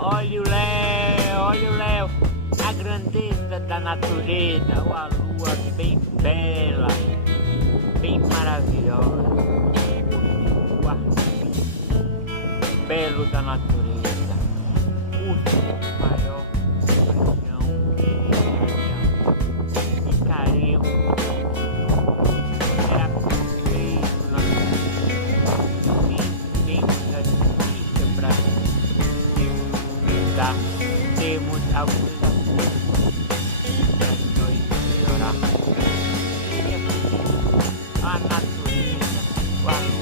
olha o Léo, a grandeza da natureza, a lua bem bela, bem maravilhosa, o ar belo da natureza, o maior paixão e carinho. Era perfeito, bem difícil para temos alguns para nós melhorar. A natureza, o ar